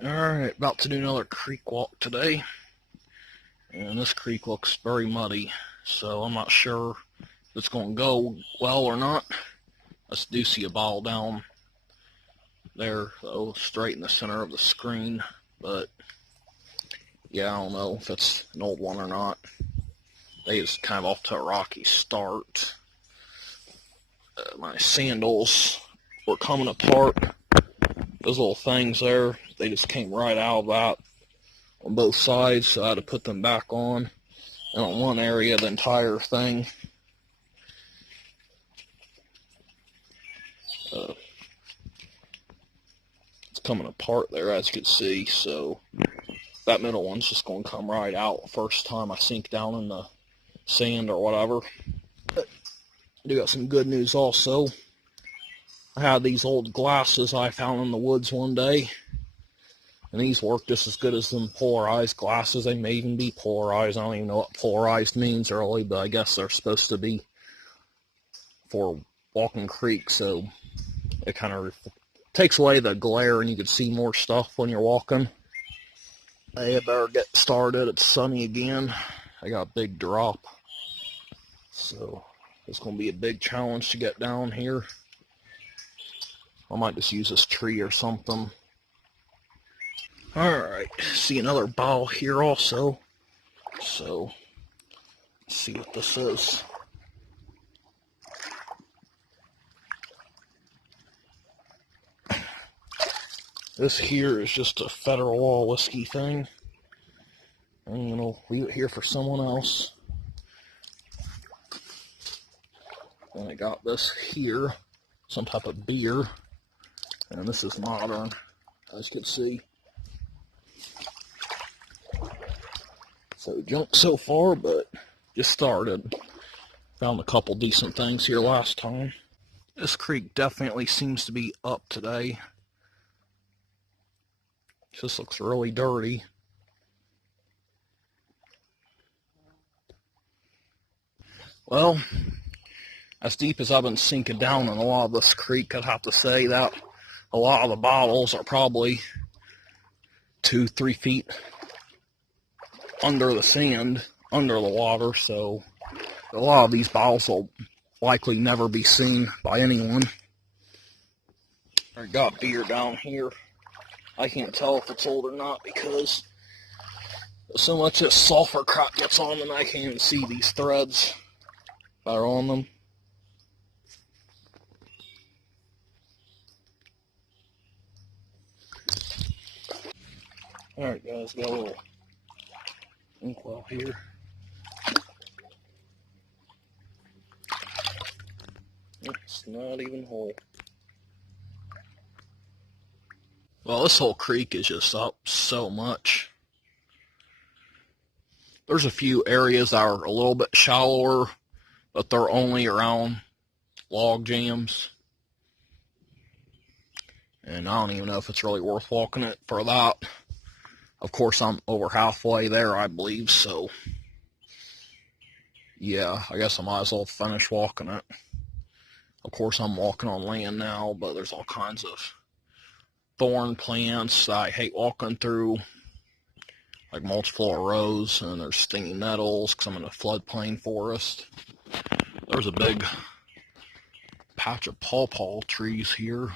Alright, about to do another creek walk today. And this creek looks very muddy, so I'm not sure if it's going to go well or not. I do see a ball down there, though, straight in the center of the screen. But, yeah, I don't know if it's an old one or not. They just kind of off to a rocky start. My sandals were coming apart. Those little things there, they just came right out of that on both sides, so I had to put them back on. And on one area, the entire thing it's coming apart there, as you can see. So that middle one's just going to come right out the first time I sink down in the sand or whatever. But I do got some good news also. I had these old glasses I found in the woods one day, and these work just as good as them polarized glasses. They may even be polarized. I don't even know what polarized means really, but I guess they're supposed to be for walking creek, so it kind of takes away the glare and you can see more stuff when you're walking. I better get started. It's sunny again. I got a big drop, so it's going to be a big challenge to get down here. I might just use this tree or something. Alright, see another ball here also. So, let's see what this is. This here is just a Federal Law whiskey thing. I'm going to leave it here for someone else. And I got this here, some type of beer. And this is modern, as you can see. So junk so far, but just started. Found a couple decent things here last time. This creek definitely seems to be up today. Just looks really dirty. Well, as deep as I've been sinking down in a lot of this creek, I'd have to say that a lot of the bottles are probably 2-3 feet under the sand, under the water, so a lot of these bottles will likely never be seen by anyone. I got beer down here. I can't tell if it's old or not because so much this sulfur crap gets on them, I can't even see these threads that are on them. Alright guys, got a little inkwell here. It's not even whole. Well, this whole creek is just up so much. There's a few areas that are a little bit shallower, but they're only around log jams. And I don't even know if it's really worth walking it for that. Of course, I'm over halfway there, I believe, so yeah, I guess I might as well finish walking it. Of course, I'm walking on land now, but there's all kinds of thorn plants I hate walking through, like multiple rows, and there's stinging nettles because I'm in a floodplain forest. There's a big patch of pawpaw trees here.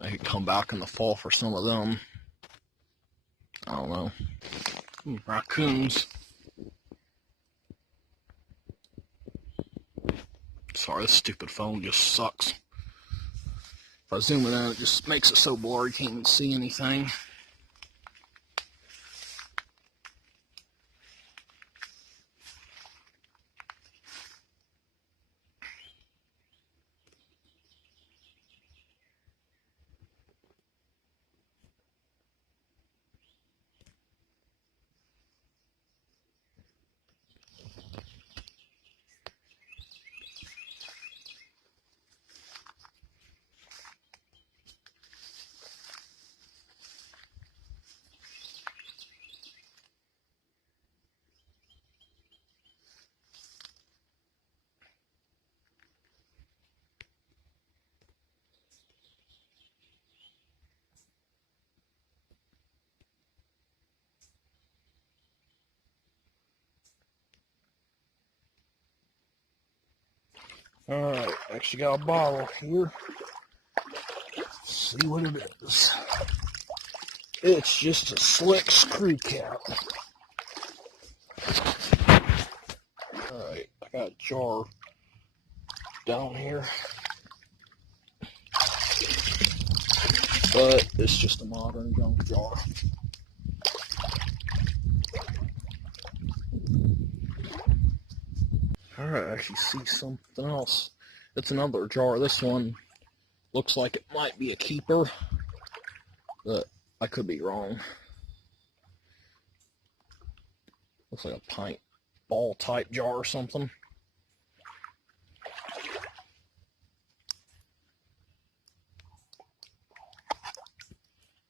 I could come back in the fall for some of them. I don't know. Raccoons. Sorry, this stupid phone just sucks. If I zoom it in, it just makes it so blurry you can't even see anything. Alright, actually got a bottle here. Let's see what it is. It's just a slick screw cap. Alright, I got a jar down here. But it's just a modern junk jar. Alright, I actually see something else. It's another jar. This one looks like it might be a keeper, but I could be wrong. Looks like a pint ball type jar or something.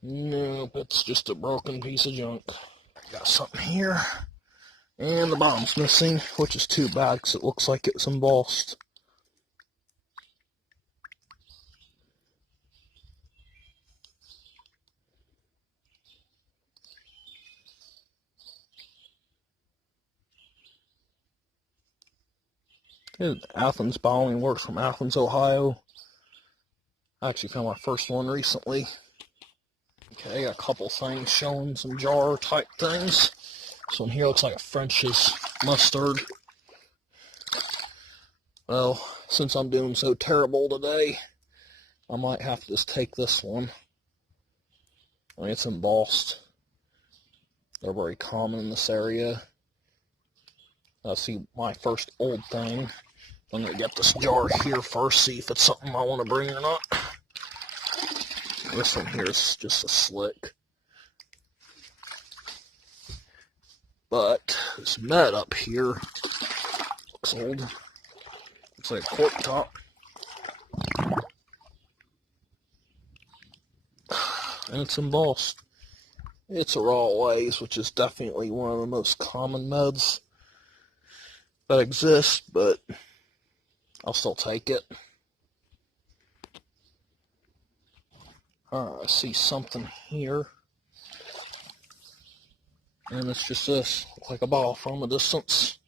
Nope, it's just a broken piece of junk. Got something here. And the bottom's missing, which is too bad because it looks like it's embossed. Athens Bottling Works from Athens, Ohio. I actually found my first one recently. Okay, got a couple things showing some jar type things. This one here looks like a French's mustard. Well, since I'm doing so terrible today, I might have to just take this one. I mean, it's embossed. They're very common in this area. Let's see my first old thing. I'm going to get this jar here first, see if it's something I want to bring or not. This one here is just a slick. But this med up here looks old. Looks like a cork top. And it's embossed. It's a raw lace, which is definitely one of the most common meds that exist, but I'll still take it. I see something here. And it's just this. Looks like a ball from a distance.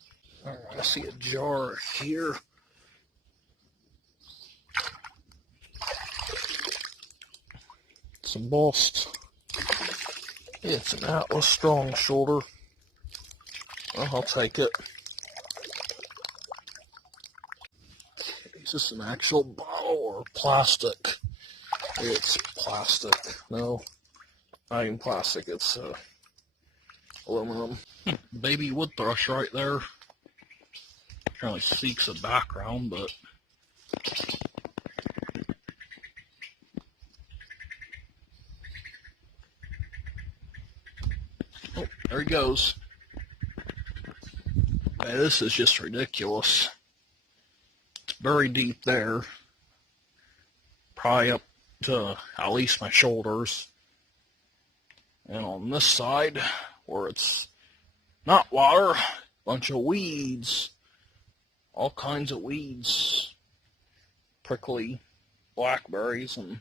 I see a jar here. It's embossed. It's an Atlas Strong Shoulder. Well, I'll take it. Is this an actual bottle or plastic? It's plastic. No, not even plastic. It's aluminum. Baby wood thrush right there. Apparently seeks a background, but oh, there he goes. Hey, this is just ridiculous. It's buried deep there, probably up to at least my shoulders. And on this side, where it's not water, a bunch of weeds. All kinds of weeds. Prickly blackberries and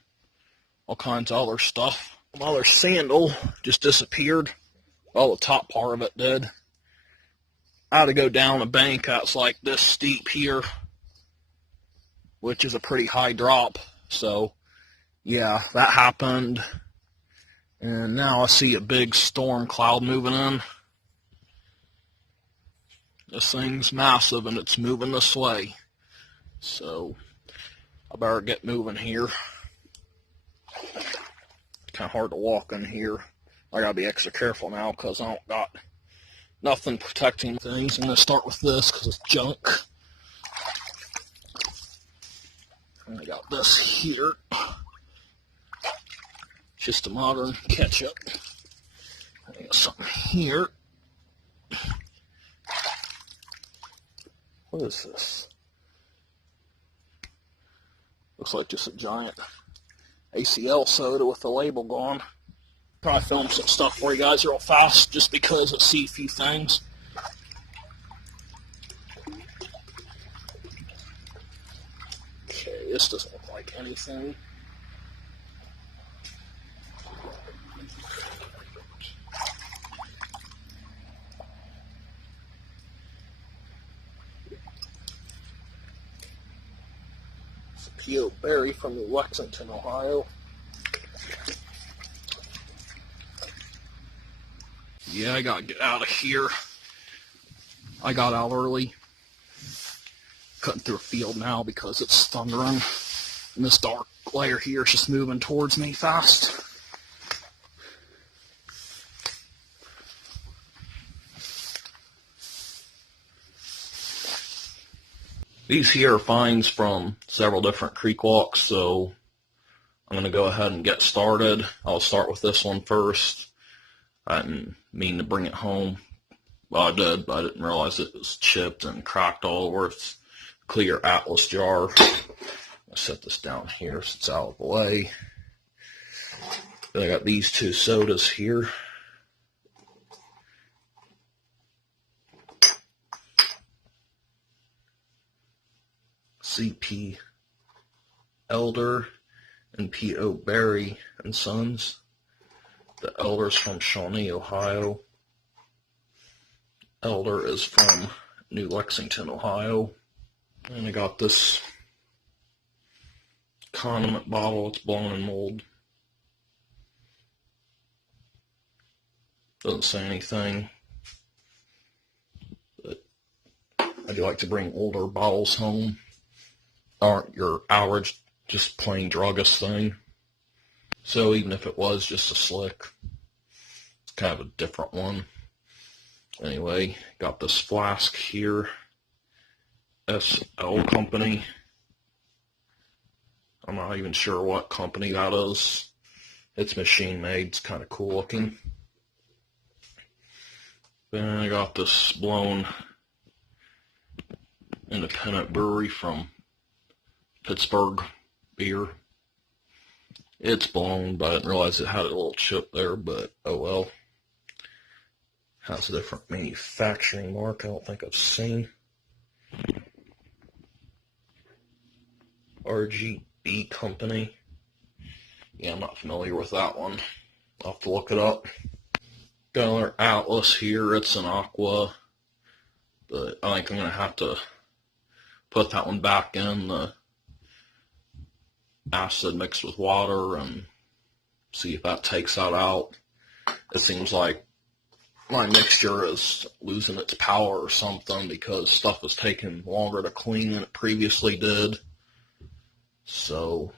all kinds of other stuff. My other sandal just disappeared. Well, the top part of it did. I had to go down a bank that's like this steep here, which is a pretty high drop. So, yeah, that happened. And now I see a big storm cloud moving in. This thing's massive and it's moving this way. So, I better get moving here. It's kind of hard to walk in here. I gotta be extra careful now because I don't got nothing protecting things. I'm gonna start with this because it's junk. And I got this here. Just a modern ketchup. I got something here. What is this? Looks like just a giant ACL soda with the label gone. Probably film some stuff for you guys real fast just because I see a few things. Okay, this doesn't look like anything. P.O. Berry from New Lexington, Ohio. Yeah, I gotta get out of here. I got out early. Cutting through a field now because it's thundering. And this dark layer here is just moving towards me fast. These here are finds from several different creek walks, so I'm going to go ahead and get started. I'll start with this one first. I didn't mean to bring it home. Well, I did, but I didn't realize it was chipped and cracked all over. It's a clear Atlas jar. I'll set this down here so it's out of the way. Then I got these two sodas here. C.P. Elder and P.O. Berry and Sons. The Elder's from Shawnee, Ohio. Elder is from New Lexington, Ohio. And I got this condiment bottle. It's blown in mold. Doesn't say anything. But I do like to bring older bottles home. Aren't your average, just plain druggist thing. So even if it was just a slick, it's kind of a different one. Anyway, got this flask here. SL Company. I'm not even sure what company that is. It's machine made. It's kind of cool looking. Then I got this blown independent brewery from Pittsburgh beer. It's blown, but I didn't realize it had a little chip there, but oh well. Has a different manufacturing mark I don't think I've seen. RGB Company. Yeah, I'm not familiar with that one. I'll have to look it up. Got another Atlas here. It's an aqua, but I think I'm going to have to put that one back in the acid mixed with water and see if that takes that out. It seems like my mixture is losing its power or something because stuff is taking longer to clean than it previously did. So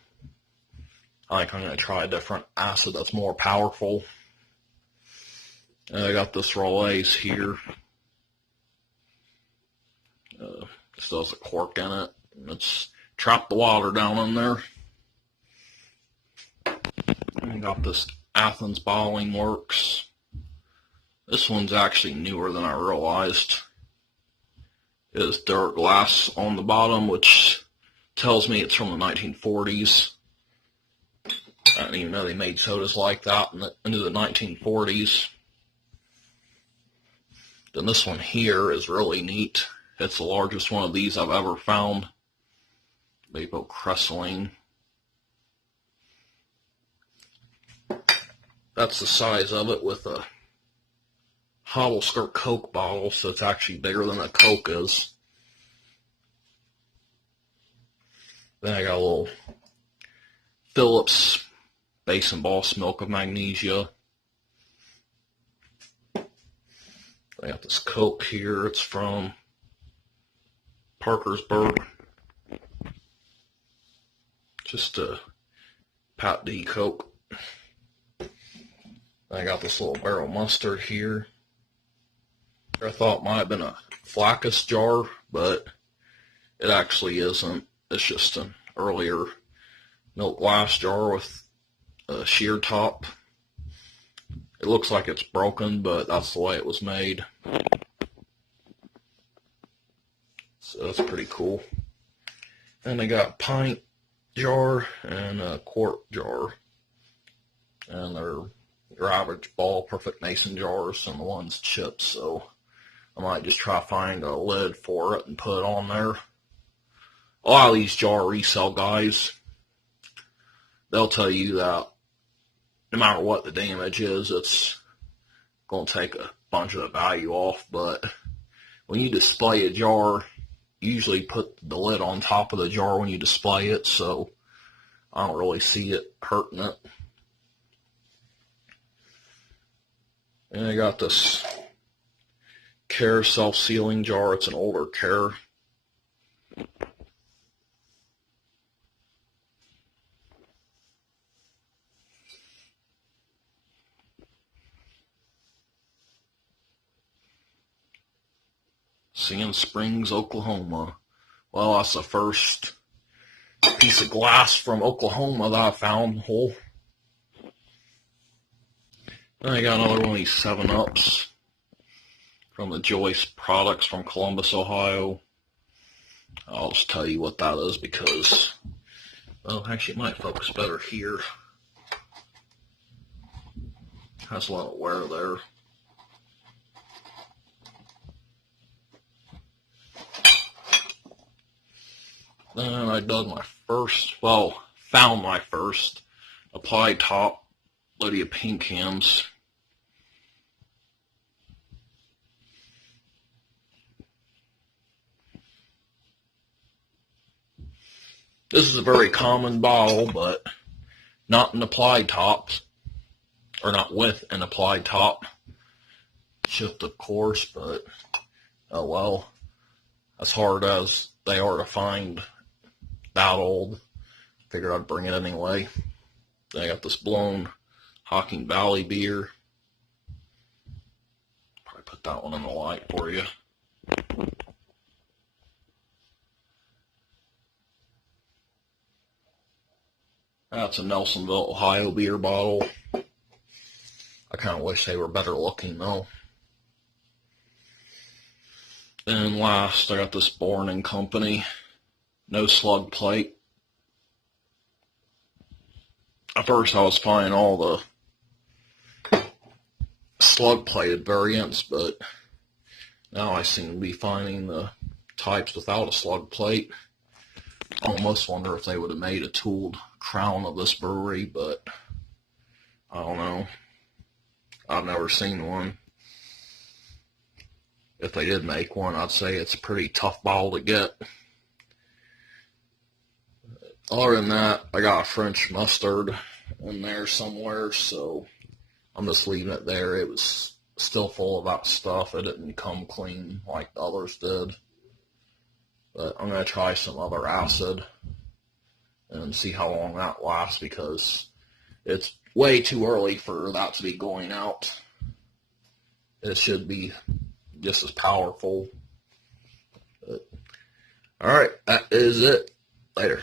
I think I'm going to try a different acid that's more powerful. And I got this Rolaids here. Still has a cork in it. It's trapped the water down in there. And I got this Athens Bottling Works. This one's actually newer than I realized. It has dirt glass on the bottom, which tells me it's from the 1940s. I didn't even know they made sodas like that into the 1940s. Then this one here is really neat. It's the largest one of these I've ever found. Vapocresylene. That's the size of it with a Hobble Skirt Coke bottle, so it's actually bigger than a Coke is. Then I got a little Phillips Base and Boss Milk of Magnesia. I got this Coke here. It's from Parkersburg. Just a Pat D Coke. I got this little barrel mustard here. I thought it might have been a Flackus jar, but it actually isn't. It's just an earlier milk glass jar with a sheer top. It looks like it's broken, but that's the way it was made. So that's pretty cool. And they got a pint jar and a quart jar. And they're your average ball perfect mason jars, and the one's chipped, so I might just try to find a lid for it and put it on there. A lot of these jar resale guys, they'll tell you that no matter what the damage is, it's going to take a bunch of the value off. But when you display a jar usually put the lid on top of the jar when you display it, so I don't really see it hurting it. And I got this Care self-sealing jar. It's an older Care. Sand Springs, Oklahoma. Well, that's the first piece of glass from Oklahoma that I found whole. Then I got another one of these 7-Ups from the Joyce products from Columbus, Ohio. I'll just tell you what that is because, well, actually it might focus better here. Has a lot of wear there. Then I dug my first, well, found my first applied top Lydia Pink Hands. This is a very common bottle, but not an applied top, or not with an applied top. Shift of course, but oh well. As hard as they are to find that old, figured I'd bring it anyway. Then I got this blown Hocking Valley beer. Probably put that one in the light for you. That's a Nelsonville, Ohio beer bottle. I kind of wish they were better looking though. And last, I got this Born & Company no slug plate. At first I was finding all the slug plated variants, but now I seem to be finding the types without a slug plate. I almost wonder if they would have made a tooled crown of this brewery, but I don't know. I've never seen one. If they did make one, I'd say it's a pretty tough bottle to get. Other than that, I got a French mustard in there somewhere, so I'm just leaving it there. It was still full of that stuff. It didn't come clean like the others did. But I'm going to try some other acid and see how long that lasts, because it's way too early for that to be going out. It should be just as powerful. But, all right, that is it. Later.